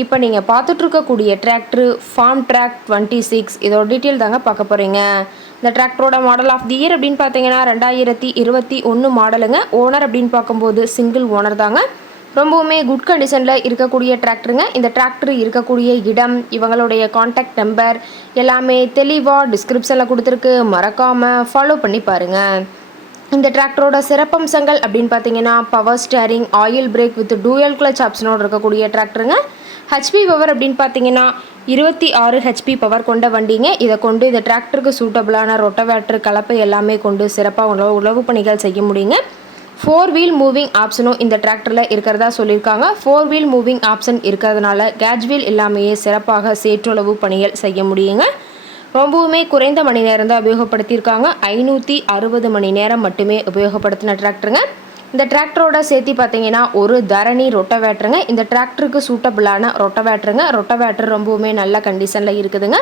இப்போ நீங்கள் பார்த்துட்ருக்கக்கூடிய tractor farm track twenty six இதோட டீட்டெயில் தாங்க பார்க்க போகிறீங்க இந்த டிராக்டரோட மாடல் ஆஃப் தி இயர் அப்படின்னு பார்த்தீங்கன்னா ரெண்டாயிரத்தி இருபத்தி ஒன்று மாடலுங்க ஓனர் அப்படின்னு பார்க்கும்போது சிங்கிள் ஓனர் தாங்க. ரொம்பவுமே குட் கண்டிஷனில் இருக்கக்கூடிய டிராக்டருங்க இந்த டிராக்டர் இருக்கக்கூடிய இடம் இவங்களுடைய காண்டாக்ட் நம்பர் எல்லாமே தெளிவாக டிஸ்கிரிப்ஷனில் கொடுத்துருக்கு. மறக்காமல் ஃபாலோ பண்ணி பாருங்கள் இந்த டிராக்டரோட சிறப்பம்சங்கள் அப்படின்னு பார்த்தீங்கன்னா power steering oil brake with dual clutch ஆப்ஷனோடு இருக்கக்கூடிய டிராக்டருங்க. ஹெச்பி பவர் அப்படின்னு பார்த்தீங்கன்னா இருபத்தி ஆறு ஹெச்பி பவர் கொண்ட வண்டிங்க. இதை கொண்டு இந்த டிராக்டருக்கு சூட்டபிளான ரொட்டவேட்ரு கலப்பை எல்லாமே கொண்டு சிறப்பாக உணவு உழவு பணிகள் செய்ய முடியுங்க. ஃபோர் வீல் மூவிங் ஆப்ஷனும் இந்த டிராக்டரில் இருக்கிறதா சொல்லியிருக்காங்க. ஃபோர் வீல் மூவிங் ஆப்ஷன் இருக்கிறதுனால கேஜ் வீல் எல்லாமே சிறப்பாக சேற்றுளவு பணிகள் செய்ய முடியுங்க. ரொம்பவுமே குறைந்த மணி நேரம் தான் உபயோகப்படுத்தியிருக்காங்க. ஐநூற்றி அறுபது மணி நேரம் மட்டுமே உபயோகப்படுத்தின டிராக்டருங்க. இந்த டிராக்டரோட சேர்த்து பார்த்தீங்கன்னா ஒரு தரணி ரொட்டவேட்டருங்க. இந்த டிராக்டருக்கு சூட்டபிளான ரொட்டவேட்டருங்க. ரொட்டவேட்டர் ரொம்பவுமே நல்ல கண்டிஷனில் இருக்குதுங்க.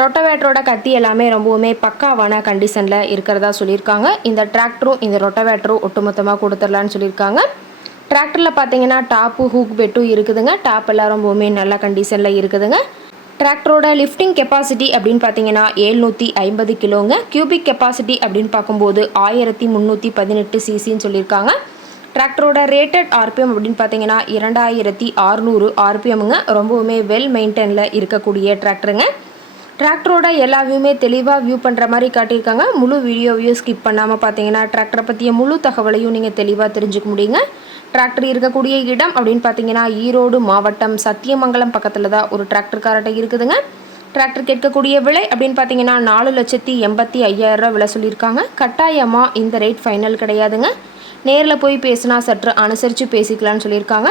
ரொட்டவேட்டரோட கத்தி எல்லாமே ரொம்பவுமே பக்காவான கண்டிஷனில் இருக்கிறதா சொல்லியிருக்காங்க. இந்த டிராக்டரும் இந்த ரொட்டவேட்டரும் ஒட்டுமொத்தமாக கொடுத்துடலான்னு சொல்லியிருக்காங்க. டிராக்டரில் பார்த்தீங்கன்னா டாப்பு ஹூக் பெட்டும் இருக்குதுங்க. டாப் எல்லாம் ரொம்பவுமே நல்ல கண்டிஷனில் இருக்குதுங்க. டிராக்டரோட லிஃப்டிங் கெப்பாசிட்டி அப்படின்னு பார்த்தீங்கன்னா ஏழ்நூற்றி ஐம்பது கிலோங்க. கியூபிக் கெப்பாசிட்டி அப்படின்னு பார்க்கும்போது ஆயிரத்தி முந்நூற்றி பதினெட்டு சிசின்னு சொல்லியிருக்காங்க. டிராக்டரோட ரேட்டட் ஆர்பிஎம் அப்படின்னு பார்த்தீங்கன்னா இரண்டாயிரத்தி அறுநூறு ஆர்பிஎம்ங்க. ரொம்பவுமே வெல் மெயின்டைனில் இருக்கக்கூடிய டிராக்டருங்க. டிராக்டரோட எல்லா வியூமே தெளிவாக வியூ பண்ணுற மாதிரி காட்டியிருக்காங்க. முழு வீடியோவையும் ஸ்கிப் பண்ணாமல் பார்த்தீங்கன்னா டிராக்டரை பற்றிய முழு தகவலையும் நீங்கள் தெளிவாக தெரிஞ்சுக்க முடியுங்க. டிராக்டர் இருக்கக்கூடிய இடம் அப்படின்னு பார்த்தீங்கன்னா ஈரோடு மாவட்டம் சத்தியமங்கலம் பக்கத்தில் தான் ஒரு டிராக்டர்கார்ட்டை இருக்குதுங்க. டிராக்டர் கேட்கக்கூடிய விலை அப்படின்னு பார்த்தீங்கன்னா நாலு லட்சத்தி எண்பத்தி ஐயாயிரரூவா விலை சொல்லியிருக்காங்க. கட்டாயமாக இந்த ரேட் ஃபைனல் கிடையாதுங்க. நேரில் போய் பேசினா சற்று அனுசரித்து பேசிக்கலாம்னு சொல்லியிருக்காங்க.